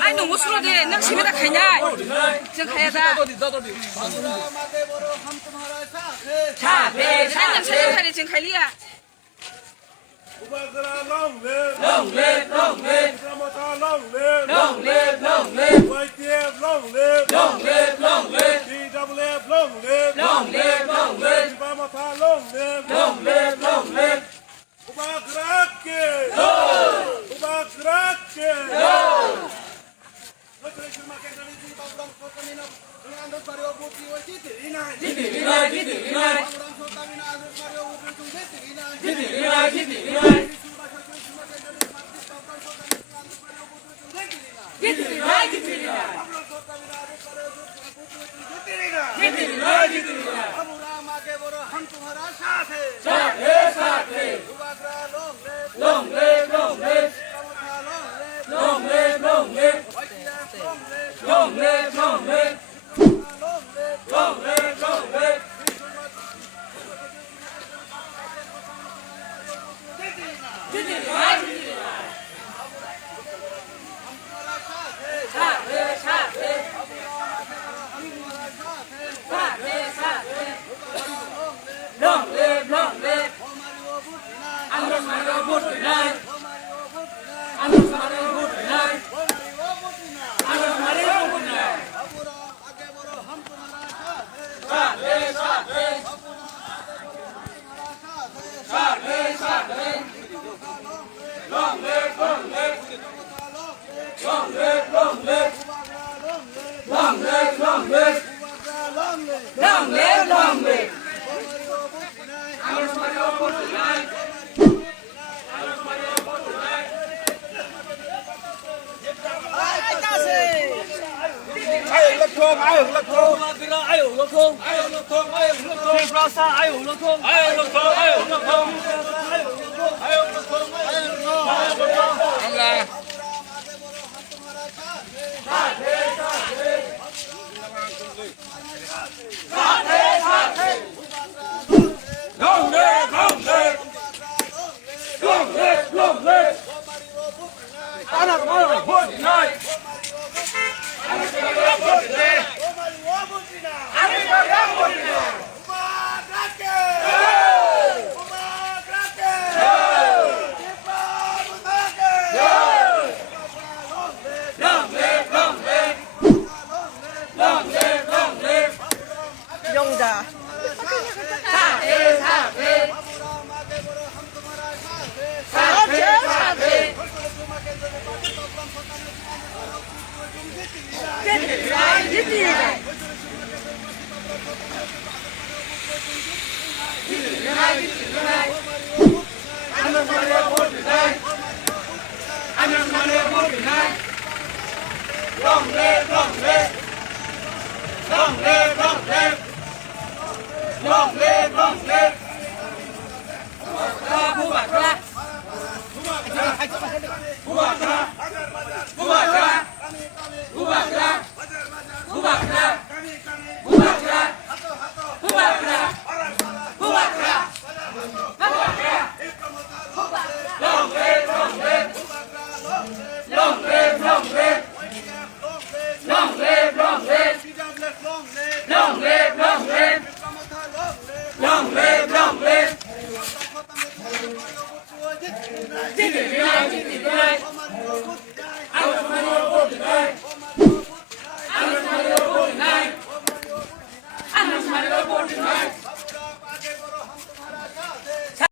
아니 너무 술어대 너 집에다 가냐? 저 가야다. 자, 네, 사장 차례 지금 갈리야. Long live, long live, long live. Long live, long live, long live. YTF, long live, long live, long live. DWF, long live, long live, long live. Long live, long live, long live. Ubakrake, ubakrake. Long live, long live. Long live, long live. Long live, long live. Long live, long live. Long live, long live. I'm not my robot tonight. I'm not my robot tonight. I'm not my robot tonight. Long live, long live. Long live, long live. Long live, long live. Long live, long live. I'm not my robot tonight. ai hưởng lộc ai hưởng lộc thôn ai hưởng lộc thôn ai hưởng lộc thôn ai hưởng lộc thôn ai hưởng lộc thôn ai hưởng lộc thôn ai hưởng lộc thôn ai hưởng lộc thôn ai hưởng lộc thôn ai hưởng lộc thôn ăn là Long live, long live. Long live, long live. Anh làm ơn phải vượt này. Anh làm ơn vượt này. Anh làm ơn vượt này. Long live, long live. Long live, long live. Dùng ra. Long live, long live. Long live, long live. Long live, long live. Phu bạc ra. Phu bạc ra. Phu bạc ra. Phu bạc ra. Phu bạc ra. Phu bạc ra. Phu bạc ra. Phu bạc ra. Phu bạc ra. Long live, long live. Long live, long live. Long live, long live. Long live, long live. Long live, long live. Chích tỷ vị này, chích tỷ vị này.